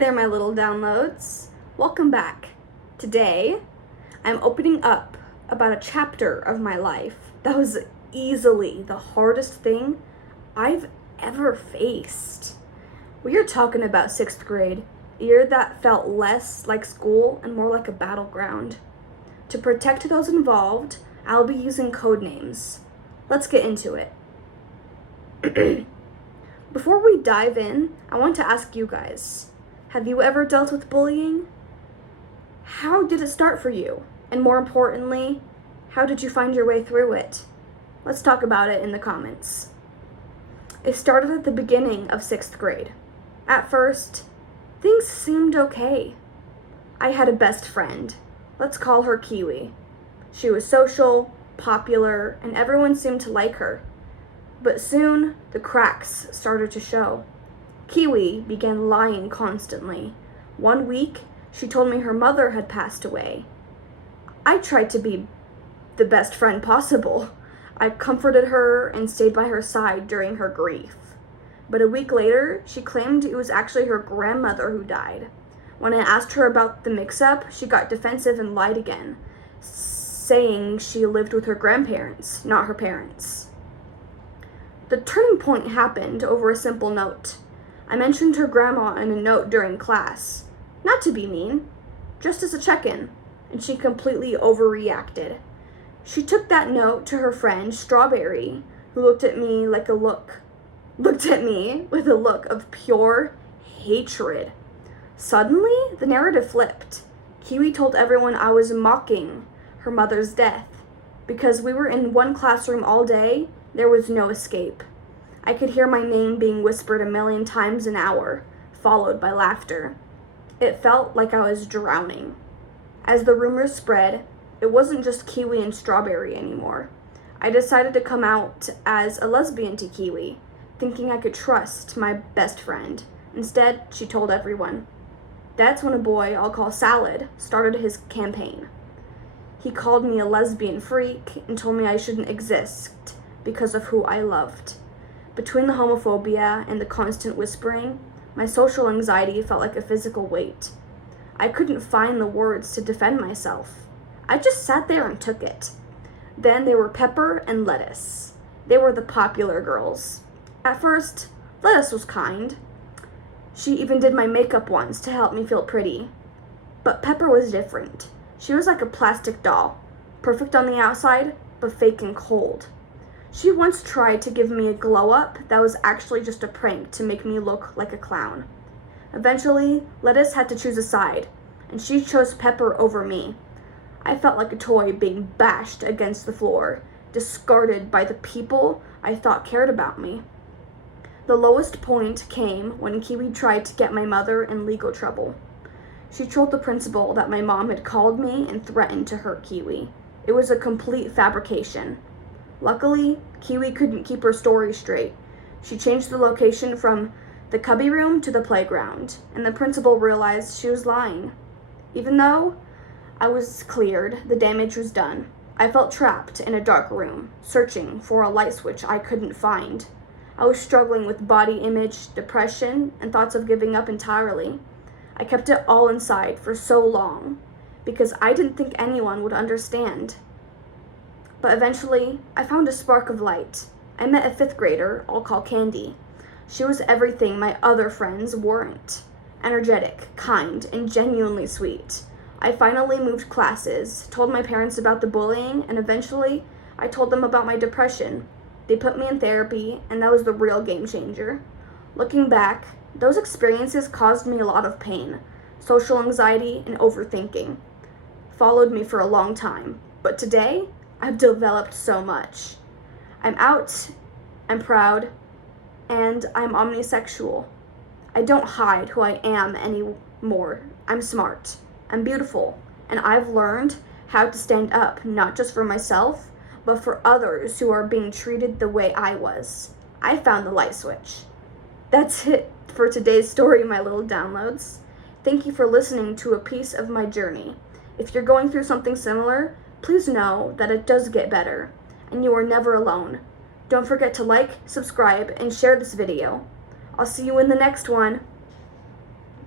there, my little downloads. Welcome back. Today, I'm opening up about a chapter of my life that was easily the hardest thing I've ever faced. We are talking about 6th grade, a year that felt less like school and more like a battleground. To protect those involved, I'll be using code names. Let's get into it. Before we dive in, I want to ask you guys, have you ever dealt with bullying? How did it start for you? And more importantly, how did you find your way through it? Let's talk about it in the comments. It started at the beginning of 6th grade. At first, things seemed okay. I had a best friend. Let's call her Kiwi. She was social, popular, and everyone seemed to like her. But soon, the cracks started to show. Kiwi began lying constantly. One week, she told me her mother had passed away. I tried to be the best friend possible. I comforted her and stayed by her side during her grief. But a week later, she claimed it was actually her grandmother who died. When I asked her about the mix-up, she got defensive and lied again, saying she lived with her grandparents, not her parents. The turning point happened over a simple note. I mentioned her grandma in a note during class. Not to be mean, just as a check-in, and she completely overreacted. She took that note to her friend, Strawberry, who looked at me with a look of pure hatred. Suddenly, the narrative flipped. Kiwi told everyone I was mocking her mother's death. Because we were in one classroom all day, there was no escape. I could hear my name being whispered a million times an hour, followed by laughter. It felt like I was drowning. As the rumors spread, it wasn't just Kiwi and Strawberry anymore. I decided to come out as a lesbian to Kiwi, thinking I could trust my best friend. Instead, she told everyone. That's when a boy I'll call Salad started his campaign. He called me a lesbian freak and told me I shouldn't exist because of who I loved. Between the homophobia and the constant whispering, my social anxiety felt like a physical weight. I couldn't find the words to defend myself. I just sat there and took it. Then there were Pepper and Lettuce. They were the popular girls. At first, Lettuce was kind. She even did my makeup once to help me feel pretty. But Pepper was different. She was like a plastic doll, perfect on the outside, but fake and cold. She once tried to give me a glow-up that was actually just a prank to make me look like a clown. Eventually, Lettuce had to choose a side, and she chose Pepper over me. I felt like a toy being bashed against the floor, discarded by the people I thought cared about me. The lowest point came when Kiwi tried to get my mother in legal trouble. She told the principal that my mom had called me and threatened to hurt Kiwi. It was a complete fabrication. Luckily, Kiwi couldn't keep her story straight. She changed the location from the cubby room to the playground, and the principal realized she was lying. Even though I was cleared, the damage was done. I felt trapped in a dark room, searching for a light switch I couldn't find. I was struggling with body image, depression, and thoughts of giving up entirely. I kept it all inside for so long because I didn't think anyone would understand. But eventually, I found a spark of light. I met a 5th grader I'll call Candy. She was everything my other friends weren't. Energetic, kind, and genuinely sweet. I finally moved classes, told my parents about the bullying, and eventually, I told them about my depression. They put me in therapy, and that was the real game changer. Looking back, those experiences caused me a lot of pain. Social anxiety and overthinking followed me for a long time. But today, I've developed so much. I'm out, I'm proud, and I'm omnisexual. I don't hide who I am anymore. I'm smart, I'm beautiful, and I've learned how to stand up, not just for myself, but for others who are being treated the way I was. I found the light switch. That's it for today's story, my little downloads. Thank you for listening to a piece of my journey. If you're going through something similar, please know that it does get better, and you are never alone. Don't forget to like, subscribe, and share this video. I'll see you in the next one.